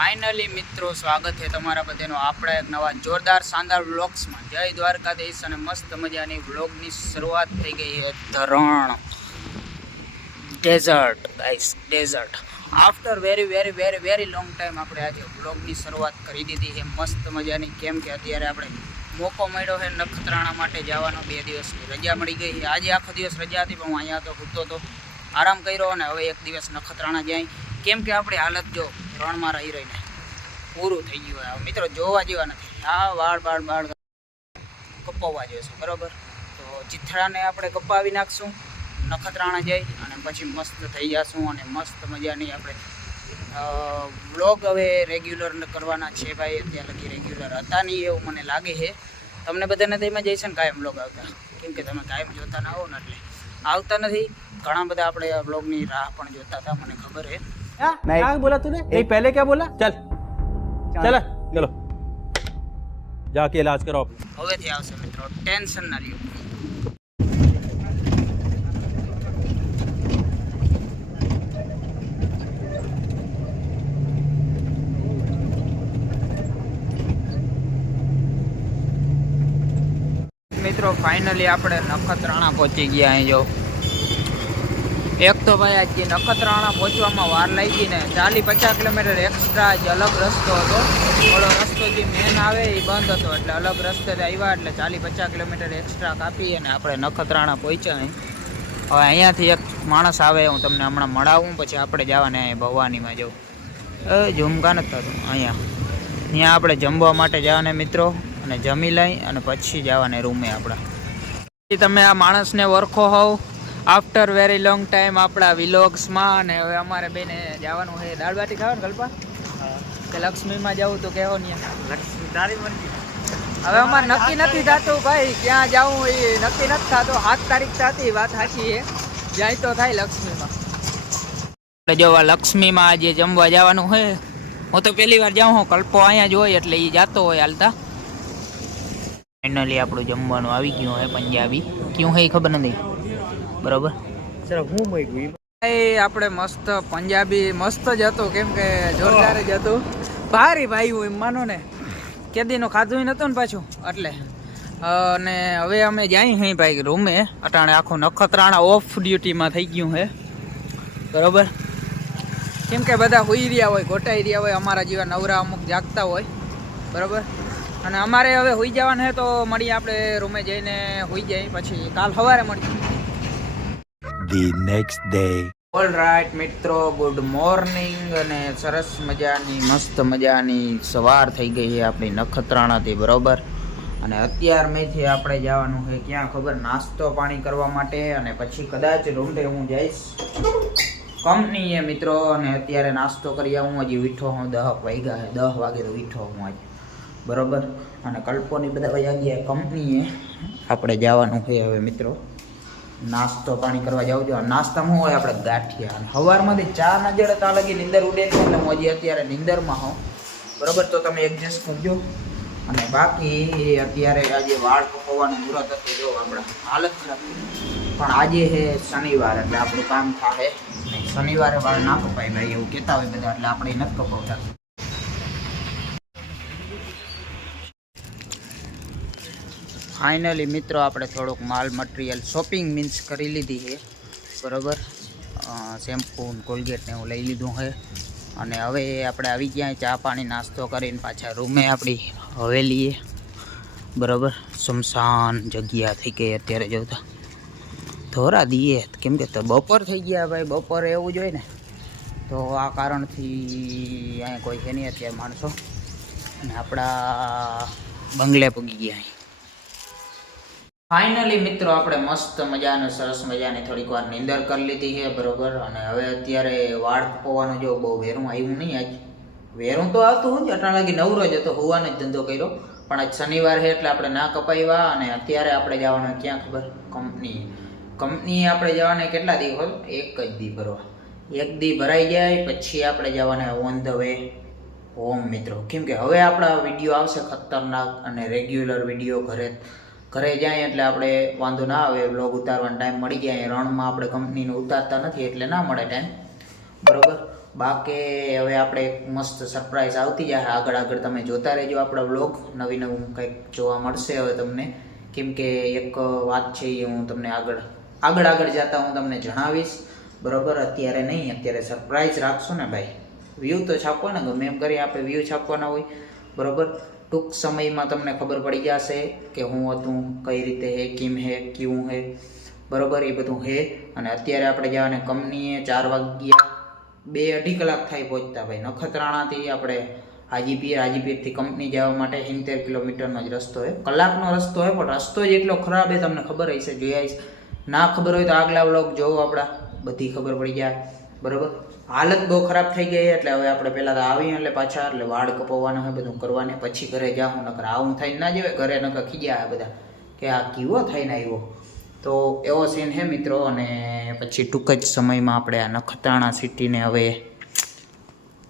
Finally મિત્રો, સ્વાગત છે તમારા બધાનો આપણા એક નવા જોરદાર શાનદાર વ્લોગ્સમાં. જય દ્વારકાધીશ અને મસ્ત મજાની વ્લોગની શરૂઆત થઈ ગઈ છે ધરણ. Dessert guys dessert after very very very very long time આપણે આજે વ્લોગની શરૂઆત કરી દીધી છે. મસ્ત મજાની, કેમ કે અત્યારે આપણે મોકો મળ્યો છે નખત્રાણા માટે જવાનો બે દિવસની રજા મળી ગઈ આજે આખો દિવસ રજા હતી, પણ હું અહીંયા તો સૂતો તો આરામ કર્યો અને હવે એક દિવસ નખત્રાણા જાય. કેમ કે આપણી હાલત જો રણમાં રહી રહીને પૂરું થઈ ગયું હોય. મિત્રો, જોવા જેવા નથી. આ વાળ બાળ બાળ કપાવવા જઈશું બરાબર? તો ચિથડાને આપણે કપાવી નાખશું, નખત્રાણા જઈ અને પછી મસ્ત થઈ જશું અને મસ્ત મજાની આપણે વ્લોગ હવે રેગ્યુલર કરવાના છે ભાઈ. અત્યાર લગી રેગ્યુલર હતા નહીં એવું મને લાગે છે. તમને બધાને તો એમાં જઈશ ને કાયમ બ્લોગ આવતા? કેમ કે તમે કાયમ જોતા ના હો ને એટલે. આવતા નથી. ઘણા બધા આપણે વ્લોગની રાહ પણ જોતા હતા, મને ખબર છે. नहीं। क्या बोला तूने नहीं पहले क्या बोला चल चल चलो जाके इलाज कराओ अपना હવેથી આવશે મિત્રો ટેન્શન ના લ્યો મિત્રો ફાઇનલી આપણે નખત્રાણા પહોંચી ગયા અહીં જો એક તો ભાઈ આજે નખત્રાણા પહોંચવામાં વાર લાગી ને ચાલી પચાસ કિલોમીટર એક્સ્ટ્રા જ અલગ રસ્તો હતો. ઓલો રસ્તો જે મેન આવે એ બંધ હતો એટલે અલગ રસ્તે આવ્યા એટલે ચાલી પચાસ કિલોમીટર એક્સ્ટ્રા કાપી અને આપણે નખત્રાણા પહોંચ્યા નહીં હવે અહીંયાથી એક માણસ આવે હું તમને હમણાં મળાવું, પછી આપણે જવાને અહીંયા ભવાનીમાં જવું. એ ઝુમકા નથી થતું, અહીંયા. અહીંયા આપણે જમવા માટે જવાને મિત્રો, અને જમી લઈ અને પછી જવાને રૂમે આપણા. તમે આ માણસને ઓળખો હોવ. આફ્ટર વેરી લોંગ ટાઈમ આપણા વિલોગ્સમાં અને હવે અમારે બેને જવાનું છે દાળ બાટી ખાવાનું કલ્પા? કે લક્ષ્મીમાં જવું તો કહેવો ને હવે અમારે નક્કી નથી થતું ભાઈ ક્યાં જવું એ નક્કી નથી થતું. સાત તારીખ થતી વાત સાચી છે. જાય તો થાય લક્ષ્મીમાં. જોવા લક્ષ્મીમાં આજે જમવા જવાનું હોય હું તો પહેલી વાર જાઉં હું કલ્પો અહીંયા જ હોય એટલે એ જાતો હોય હાલતા. ફાઇનલી આપણું જમવાનું આવી ગયું હોય પંજાબી. ક્યું હોય ખબર નથી. બરાબર? ચલો હું ભાઈ આપણે મસ્ત પંજાબી મસ્ત જ હતું કેમ કે જોરદાર જ હતું. ભારે ભાઈ હું એમ માનો ને. કેદીનો ખાધું નતું ને પાછું એટલે. અને હવે અમે જાય હઈ ભાઈ રૂમે. અટાણે આખું નખત્રાણા ઓફ ડ્યુટીમાં થઈ ગયું હે. બરાબર? કેમ કે બધા હોઈ રહ્યા હોય ઘોટાઈ રહ્યા હોય અમારા જેવા નવરા અમુક જાગતા હોય. બરાબર? અને અમારે હવે હોઈ જવાનું હે તો મળીએ આપણે રૂમે જઈને હોઈ જાય પછી કાલ સવારે મળીએ. The next day. All right મિત્રો ગુડ મોર્નિંગ અને સરસ મજાની, મસ્ત મજાની સવાર થઈ ગઈ છે આપણી નખત્રાણાથી, બરોબર? અને અત્યાર મેથી આપણે જવાનું છે ક્યાં, ખબર? નાસ્તો પાણી કરવા માટે અને પછી કદાચ રૂમે હું જઈશ. કંપનીએ મિત્રો, અને અત્યારે નાસ્તો કરી આવું. હજી વીઠો હું, દહ વાગ્યા છે, દહ વાગે તો વીઠો હું આજે. બરોબર? અને કલ્પોની બધા વાગ્યા ગયા કંપનીએ આપણે જવાનું છે હવે, મિત્રો. નાસ્તો પાણી કરવા જાવ જો નાસ્તામાં હોય? આપણે ગાંઠિયા અને સવારમાંથી ચા ના જડે તા લગી નીંદર ઉડે છે એટલે હું હજી અત્યારે નીંદરમાં હોઉં. બરોબર? તો તમે એડજસ્ટ કરજો. અને બાકી અત્યારે આજે વાળ પકવવાનું મુહૂર્ત હતું. જો આપણે હાલત ખરાબ પણ આજે છે શનિવાર, એટલે આપણું કામ થાય શનિવારે વાળ ના કપાય. ભાઈ એવું કહેતા હોય બધા, એટલે આપણે નથી કપાવતા. ફાઇનલી મિત્રો આપણે થોડુંક માલ મટીરિયલ શોપિંગ મીન્સ કરી લીધી છે. બરાબર? શેમ્પૂ કોલગેટને હું લઈ લીધું છે. અને હવે આપણે આવી ગયા ચા પાણી નાસ્તો કરીને પાછા રૂમે આપણી હવેલીએ. બરાબર? સમશાન જગ્યા થઈ ગઈ અત્યારે જોતા થોડા દીએ. કેમ કે તો બપોર થઈ ગયા ભાઈ, બપોરે એવું જોઈએ ને. તો આ કારણથી અહીંયા કોઈ છે નહીં અત્યારે માણસો. અને આપણા બંગલે પૂગી ગયા અહીં. ફાઇનલી મિત્રો, આપણે મસ્ત મજાનું, સરસ મજાની થોડીક વાર નીંદર કરી લીધી છે, બરોબર? અને હવે અત્યારે વાળ પોવાનું જો બહુ વેરું આવ્યું નહીં આજ. વેરું તો આવતું જ અટાણ લાગી નવરો જ હતો, હોવાનો જ ધંધો કર્યો. પણ આજ શનિવાર છે એટલે આપણે ના કપાવ્યા અને અત્યારે આપણે જવાના ક્યાં ખબર? કંપની. કંપનીએ આપણે જવાના કેટલા દી હોય? એક જ દી ભરવા. એક દી ભરાઈ જાય, પછી આપણે જવાના ઓન ધ વે. હોમ મિત્રો. કેમ કે હવે આપણા વીડિયો આવશે ખતરનાક અને રેગ્યુલર વીડિયો ઘરે. ઘરે જાય એટલે આપણે વાંધો ના આવે બ્લોગ ઉતારવાનો ટાઈમ મળી જાય. રણમાં આપણે કંપનીનું ઉતારતા નથી એટલે ના મળે ટાઈમ બરાબર? બાકી હવે આપણે એક મસ્ત સરપ્રાઈઝ આવતી જાય. આગળ આગળ તમે જોતા રહેજો આપણા બ્લોગ નવી નવું કંઈક જોવા મળશે હવે તમને. કેમ કે એક વાત છે એ હું તમને આગળ આગળ આગળ જતા હું તમને જણાવીશ. બરાબર? અત્યારે નહીં, અત્યારે સરપ્રાઈઝ રાખશો ને ભાઈ. વ્યૂ તો છાપવાના, ગમે એમ કરી આપણે વ્યૂ છાપવાના હોય. બરોબર? ટૂંક સમયમાં તમને ખબર પડી જશે કે હું હતું, કઈ રીતે હે, કેમ હે, ક્યું હે. બરોબર? એ બધું હે. અને અત્યારે આપણે જવાને કંપનીએ ચાર વાગ્યા બે અઢી કલાક થાય પહોંચતા ભાઈ. નખત્રાણાથી આપણે હાજીપીર, હાજીપીરથી કંપની જવા માટે સિત્તેર કિલોમીટરનો જ રસ્તો હોય કલાકનો રસ્તો હોય પણ રસ્તો જ એટલો ખરાબ છે તમને ખબર હશે. જોયા ના ખબર હોય તો આગલા વ્લોગ જોવો આપણા. બધી ખબર પડી જાય. બરોબર? હાલત બહુ ખરાબ થઈ ગઈ એટલે હવે આપણે પહેલાં તો આવીએ એટલે પાછા, એટલે વાળ કપાવવાના હોય બધું કરવાને, પછી ઘરે જાઉં, નકર આવું થઈને ના જવાય, ઘરે નકર ખીજ્યા બધા, કે આ કેવો થઈને આવ્યો? તો એવો સીન હે મિત્રો, અને પછી ટૂંક જ સમયમાં આપણે આ નખત્રાણા સિટીને હવે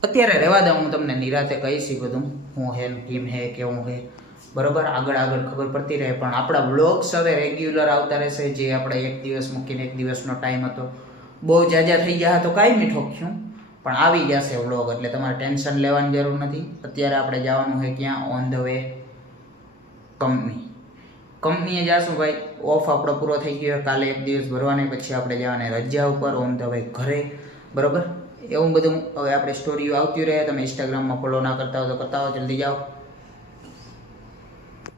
અત્યારે રહેવા દઉં, હું તમને નિરાતે કહીશ બધું, હું હે કેમ હે, કેવું હે, બરોબર? આગળ આગળ ખબર પડતી રહે, પણ આપણા વ્લોગ્સ હવે રેગ્યુલર આવતા રહેશે, જે આપણે એક દિવસ મૂકીને એક દિવસનો ટાઈમ હતો. બહુ જાજા થઈ ગયા તો કાંઈ નહીં ઠોક્યું. પણ આવી ગયા છે વ્લોગ એટલે તમારે ટેન્શન લેવાની જરૂર નથી. અત્યારે આપણે જવાનું હોય ક્યાં? On the way company. કંપનીએ જાશું ભાઈ. ઓફ આપણો પૂરો થઈ ગયો કાલે એક દિવસ ભરવાને પછી આપણે જવાના રજા ઉપર ઓન ધ વે ઘરે. બરાબર? એવું બધું. હવે આપણે સ્ટોરીઓ આવતી રહે. તમે ઇન્સ્ટાગ્રામમાં ફોલો ના કરતા હો તો કરતા હો જલ્દી જાઓ.